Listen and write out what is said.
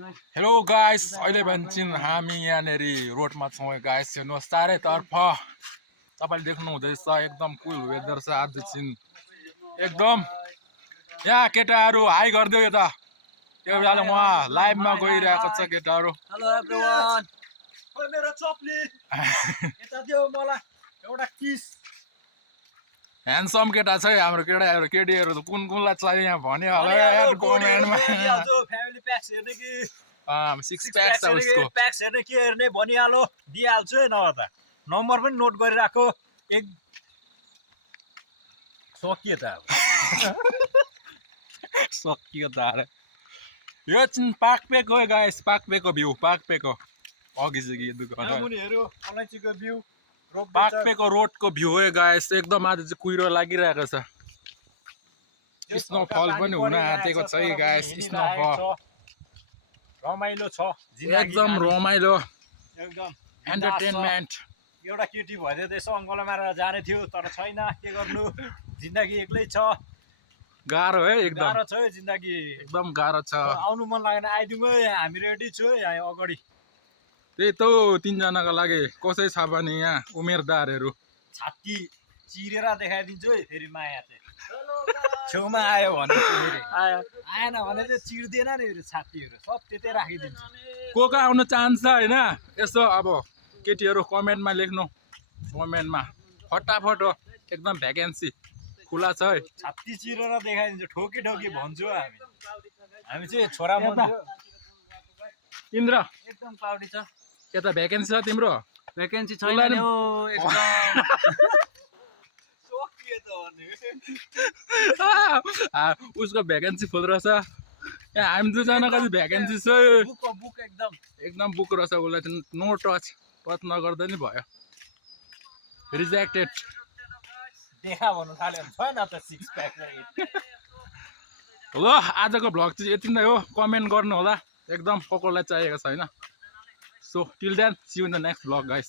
Hello guys, अहिले भन्छन् हामी यहाँनेरि रोडमा छौँ गाइस। हेर्नुहोस् चारैतर्फ तपाईँले देख्नुहुँदैछ एकदम कुल वेदर छ आज चाहिँ एकदम। यहाँ केटाहरू हाई गरिदियो यता, त्यो बेला उहाँ लाइभमा गइरहेको छ केटाहरू। हेलो एभ्रीवन, मेरो चप्ली यता दियो मलाई एउटा किस। ह्यान्डसम केटा छ है हाम्रो केटाहरू। केटीहरू त कुन कुनलाई चाहियो यहाँ भन्यो होला यार कमेन्टमा। फ्यामिली प्याक्स हेर्ने कि 6 प्याक छ उसको। प्याक्स हेर्ने के हेर्ने भनिहालो, दिइहाल्छु है। नभए त नम्बर पनि नोट गरिराखो। एक सकियो त सकियो त अरे। यो चाहिँ पाकपेक हो गाइस, पाकपेकको भ्यू, पाकपेकको अघि चाहिँ दुकान हेर्यो अलैँचीको भ्यू, पाकपेकको रोडको भ्यू हो गाइस। एकदम आज चाहिँ कुहिरो लागिरहेको छ। स्नोफल पनि हुन आँटेको छ है गाइस। स्नोफल रमाइलो छ, एकदम रमाइलो, एकदम एन्टरटेनमेन्ट। एउटा केटी भएर यसो अङ्गलो मारेर जाने थियो, तर छैन। के गर्नु, जिन्दगी एक्लै छ। गाह्रो है, एकदम गाह्रो छ है जिन्दगी, एकदम गाह्रो छ। आउनु मन लागेन आइदिउँ है, हामी रेडी छु है यहाँ अगाडि। त्यही त तिनजनाको लागि कसै छ भने यहाँ उमेरदारहरू छाती चिरेर देखाइदिन्छु है। फेरि माया चाहिँ छेउमा आयो भने आएन भने चाहिँ चिर्दैन नि छातीहरू, सब त्यतै राखिदिन्छु। को आउन चाहन्छ होइन, यसो अब केटीहरू कमेन्टमा लेख्नु, कमेन्टमा फटाफट हो। एकदम भ्याकेन्सी खुला छ है। छाती चिरेर देखाइदिन्छु, ठोकी ठोकी भन्छु हामी चाहिँ छोरा मान्छे। इन्द्र एकदम क्लाउडी छ, यता भ्याकेन्सी छ तिम्रो? भ्याकेन्सी छैन नि हो उसको भ्याकेन्सी फुल रहेछ। यहाँ हामी दुईजनाको चाहिँ भ्याकेन्सी छ, बुक एकदम बुक रहेछ। उसलाई चाहिँ नो टच नगर्दा नि भयो, रिजेक्टेड देखा भन्नु थाल्यो छैन त 6 प्याक। ल आजको भ्लग चाहिँ यति नै हो। कमेन्ट गर्नु होला एकदम को कोलाई चाहिएको छ होइन। So till then see you in the next vlog guys.